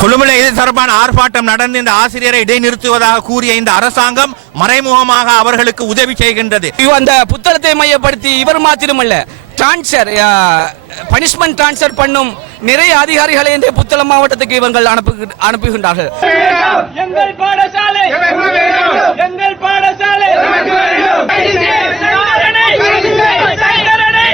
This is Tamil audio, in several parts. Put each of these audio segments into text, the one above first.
கொழும்புல இது தொடர்பான ஆர்ப்பாட்டம் நடந்து இந்த ஆசிரியரை இடைநிறுத்துவதாக கூறிய இந்த அரசாங்கம் மறைமுகமாக அவர்களுக்கு உதவி செய்கின்றது. இவ அந்த புத்தகத்தை மையப்படுத்தி இவர் மாத்திரமல்ல. டிரான்ஸ்ஃபர் பனிஷ்மெண்ட் டிரான்ஸ்ஃபர் பண்ணும் நிறைய அதிகாரிகளை இந்த புத்தளம் மாவட்டத்துக்கு இவர்கள் அனுப்பு அனுப்புகின்றார்கள். எங்கள் பாடசாலை எங்கள் பாடசாலை சங்கரனை! சங்கரனை!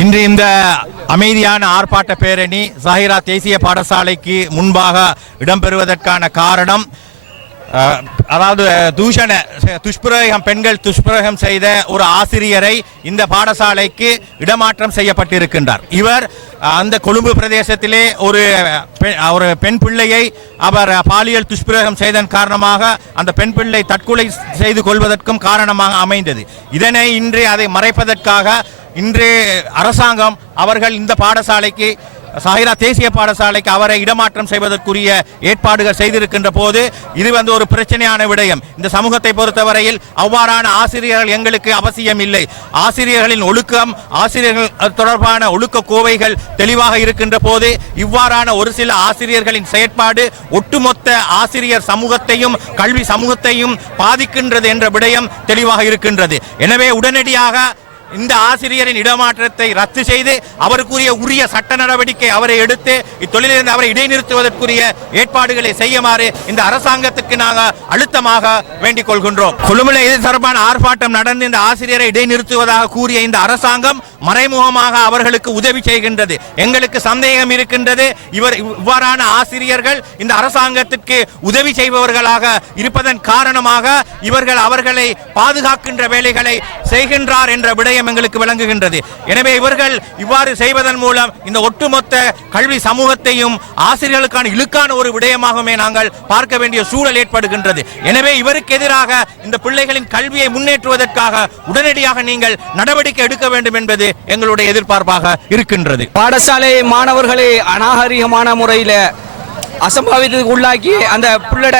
இன்று இந்த அமைதியான ஆர்ப்பாட்ட பேரணி சாஹிரா தேசிய பாடசாலைக்கு முன்பாக இடம்பெறுவதற்கான காரணம் அதாவது தூஷண துஷ்பிரயோகம் பெண்கள் துஷ்பிரயோகம் செய்த ஒரு ஆசிரியரை இந்த பாடசாலைக்கு இடமாற்றம் செய்யப்பட்டிருக்கின்றார். இவர் அந்த கொழும்பு பிரதேசத்திலே ஒரு பெ- ஒரு பெண் பிள்ளையை அவர் பாலியல் துஷ்பிரயோகம் செய்ததன் காரணமாக அந்த பெண் பிள்ளை தற்கொலை செய்து கொள்வதற்கும் காரணமாக அமைந்தது. இதனை இன்று அதை மறைப்பதற்காக இன்றே அரசாங்கம் அவர்கள் இந்த பாடசாலைக்கு சாயிரா தேசிய பாடசாலைக்கு அவரை இடமாற்றம் செய்வதற்குரிய ஏற்பாடுகள் செய்திருக்கின்ற போது இது வந்து ஒரு பிரச்சனையான விடயம். இந்த சமூகத்தை பொறுத்தவரையில் அவ்வாறான ஆசிரியர்கள் எங்களுக்கு அவசியம் இல்லை. ஆசிரியர்களின் ஒழுக்கம் ஆசிரியர்கள் தொடர்பான ஒழுக்க கோவைகள் தெளிவாக இருக்கின்ற போது இவ்வாறான ஒரு சில ஆசிரியர்களின் செயற்பாடு ஒட்டுமொத்த ஆசிரியர் சமூகத்தையும் கல்வி சமூகத்தையும் பாதிக்கின்றது என்ற விடயம் தெளிவாக இருக்கின்றது. எனவே உடனடியாக இந்த ஆசிரியரின் இடமாற்றத்தை ரத்து செய்து அவருக்குரிய உரிய சட்ட நடவடிக்கை அவரை எடுத்து இத்தொழிலிருந்து அவரை இடைநிறுத்துவதற்குரிய ஏற்பாடுகளை செய்யுமாறு இந்த அரசாங்கத்துக்கு நாங்கள் அழுத்தமாக வேண்டிக் கொள்கின்றோம். கொழும்புல இது தொடர்பான ஆர்ப்பாட்டம் நடந்து இந்த ஆசிரியரை இடைநிறுத்துவதாக கூறிய இந்த அரசாங்கம் மறைமுகமாக அவர்களுக்கு உதவி செய்கின்றது. எங்களுக்கு சந்தேகம் இருக்கின்றது. இவர் இவ்வாறான ஆசிரியர்கள் இந்த அரசாங்கத்திற்கு உதவி செய்பவர்களாக இருப்பதன் காரணமாக இவர்கள் அவர்களை பாதுகாக்கின்ற வேலைகளை செய்கின்றார் என்ற விடயம் எங்களுக்கு விளங்குகின்றது. எனவே இவர்கள் இவ்வாறு செய்வதன் மூலம் இந்த ஒட்டுமொத்த கல்வி சமூகத்தையும் ஆசிரியர்களுக்கான இழுக்கான ஒரு விடயமாகவுமே நாங்கள் பார்க்க வேண்டிய சூழல் ஏற்படுகின்றது. எனவே இவருக்கு எதிராக இந்த பிள்ளைகளின் கல்வியை முன்னேற்றுவதற்காக உடனடியாக நீங்கள் நடவடிக்கை எடுக்க வேண்டும் என்பது எங்களுடைய எதிர்பார்ப்பாக இருக்கின்றது. பாடசாலை மாணவர்களை அநாகரிகமான முறையில் அசம்பாவிதத்துக்கு உள்ளாக்கி அந்த பிள்ளட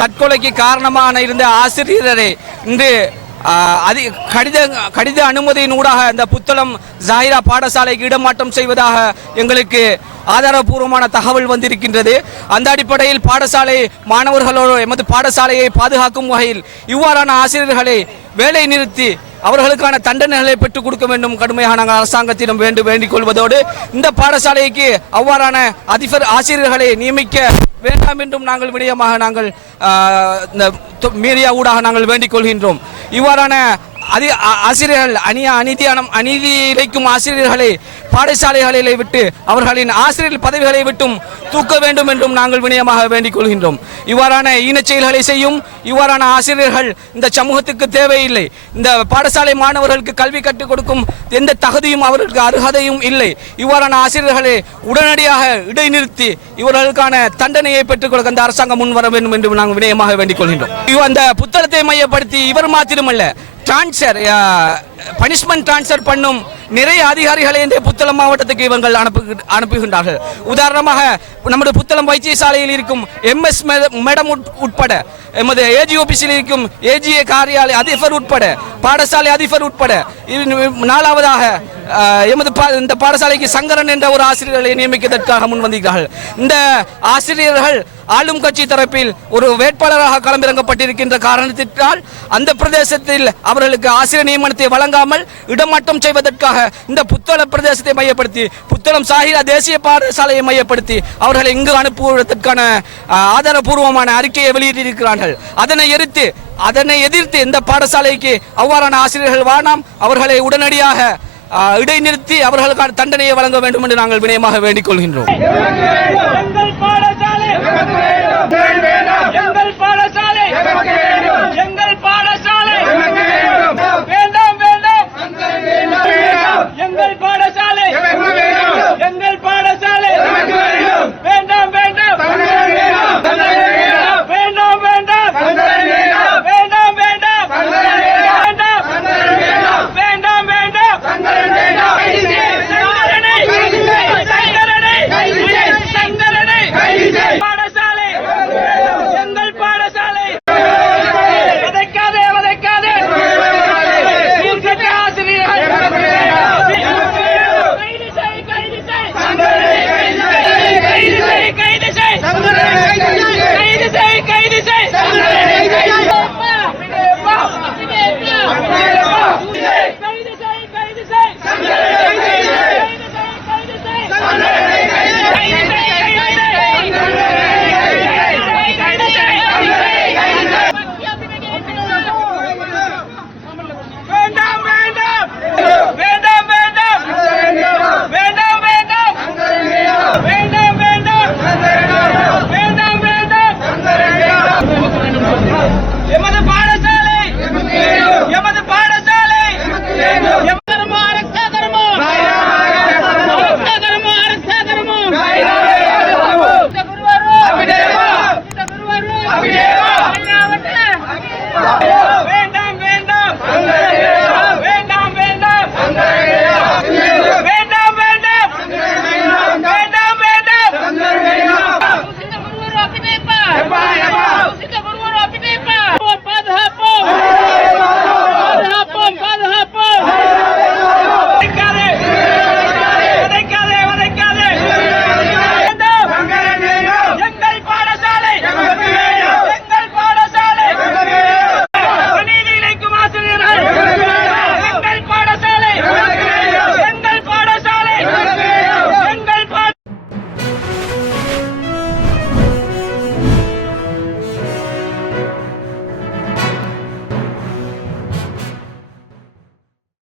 தற்கொலைக்கு காரணமான இருந்த ஆசிரியரை இன்று அதி கடித கடித அனுமதியின் ஊடாக இந்த புத்தளம் ஜாயிரா பாடசாலைக்கு இடமாற்றம் செய்வதாக எங்களுக்கு ஆதாரபூர்வமான தகவல் வந்திருக்கின்றது. அந்த அடிப்படையில் பாடசாலை மாணவர்களோடு எமது பாடசாலையை பாதுகாக்கும் வகையில் இவ்வாறான ஆசிரியர்களை வேலை நிறுத்தி அவர்களுக்கான தண்டனைகளை பெற்றுக் கொடுக்க வேண்டும். கடுமையாக நாங்கள் அரசாங்கத்திடம் வேண்டு வேண்டிக் கொள்வதோடு இந்த பாடசாலைக்கு அவ்வாறான அதிபர் ஆசிரியர்களை நியமிக்க வேண்டாம் என்றும் நாங்கள் விடயமாக நாங்கள் இந்த மீடியா ஊடாக நாங்கள் வேண்டிக் கொள்கின்றோம். இவ்வாறான அதி ஆசிரியர்கள் அநிய அநீதியான அநீதி இழைக்கும் ஆசிரியர்களை பாடசாலைகளை விட்டு அவர்களின் ஆசிரியர் பதவிகளை விட்டும் தூக்க வேண்டும் என்றும் நாங்கள் வினயமாக வேண்டிக் கொள்கின்றோம். இவ்வாறான ஈனச் செயல்களை செய்யும் இவ்வாறான ஆசிரியர்கள் இந்த சமூகத்துக்கு தேவையில்லை. இந்த பாடசாலை மாணவர்களுக்கு கல்வி கற்றுக் கொடுக்கும் எந்த தகுதியும் அவர்களுக்கு அருகதையும் இல்லை. இவ்வாறான ஆசிரியர்களை உடனடியாக இடைநிறுத்தி இவர்களுக்கான தண்டனையை பெற்றுக் கொடுக்க அந்த அரசாங்கம் முன் வர வேண்டும் என்று நாங்கள் வினயமாக வேண்டிக் கொள்கின்றோம். அந்த புத்தகத்தை மையப்படுத்தி இவர் மாத்திரமல்ல டிரான்ஸ்ஃபர் பனிஷ்மெண்ட் டிரான்ஸ்ஃபர் பண்ணும் நிறைய அதிகாரிகளை இந்த புத்தளம் மாவட்டத்துக்கு இவர்கள் அனுப்பு அனுப்புகின்றார்கள். உதாரணமாக நமது புத்தளம் வைத்தியசாலையில் இருக்கும் எம்எஸ் மேடம் உட்பட எமது ஏஜி ஆஃபீஸில் இருக்கும் ஏஜிஏ காரியாலய அதிபர் உட்பட பாடசாலை அதிபர் உட்பட நாலாவதாக எமது இந்த பாடசாலைக்கு சங்கரன் என்ற ஒரு ஆசிரியர்களை நியமிப்பதற்காக முன் வந்திருக்கிறார்கள் இந்த ஆசிரியர்கள் ஆளும் கட்சி தரப்பில் ஒரு வேட்பாளராக களமிறங்கப்பட்டிருக்கின்ற காரணத்தினால் அந்த பிரதேசத்தில் அவர்களுக்கு ஆசிரியர் நியமனத்தை வழங்க வழங்காமல் இடமாற்றம் செய்வதற்காக இந்த புத்தள பிரதேசத்தை மையப்படுத்தி புத்தளம் சாஹிரா தேசிய பாடசாலையை மையப்படுத்தி அவர்களை இங்கு அனுப்புவதற்கான ஆதாரபூர்வமான அறிக்கையை வெளியிட்டிருக்கிறார்கள். அதனை எரித்து அதனை எதிர்த்து இந்த பாடசாலைக்கு அவ்வாறான ஆசிரியர்கள் வானாம் அவர்களை உடனடியாக இடைநிறுத்தி அவர்களுக்கான தண்டனையை வழங்க வேண்டும் என்று நாங்கள் வினயமாக வேண்டிக் கொள்கின்றோம். Happy New